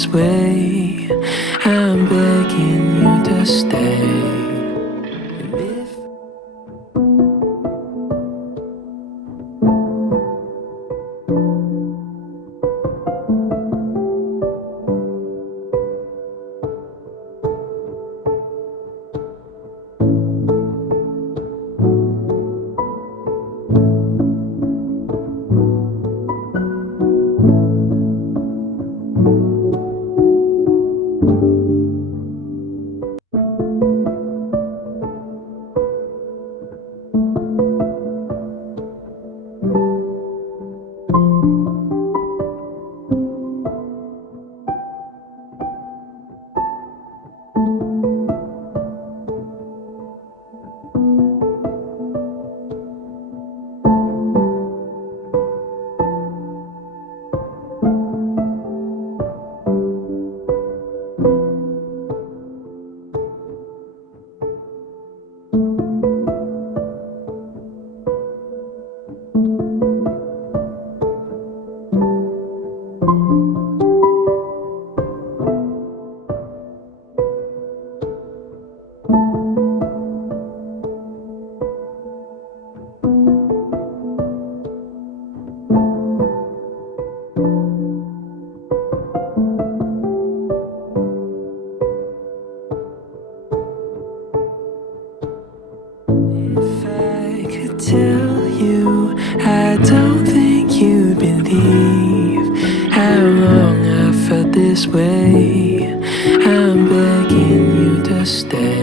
this way. I'm begging you to stay. Tell you, I don't think you'd believe how long I felt this way. I'm begging you to stay.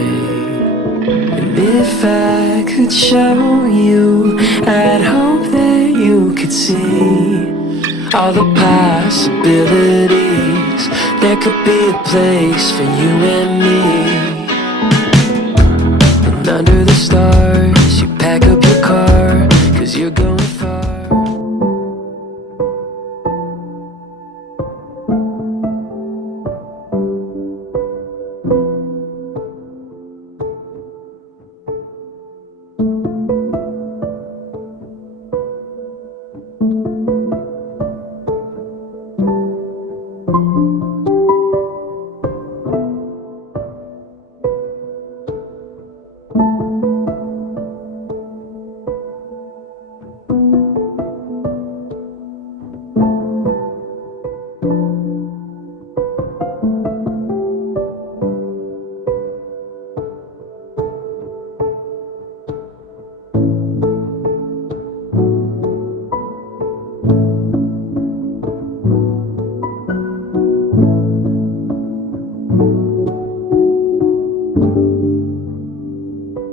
And if I could show you, I'd hope that you could see all the possibilities. There could be a place for you and me. And under the stars,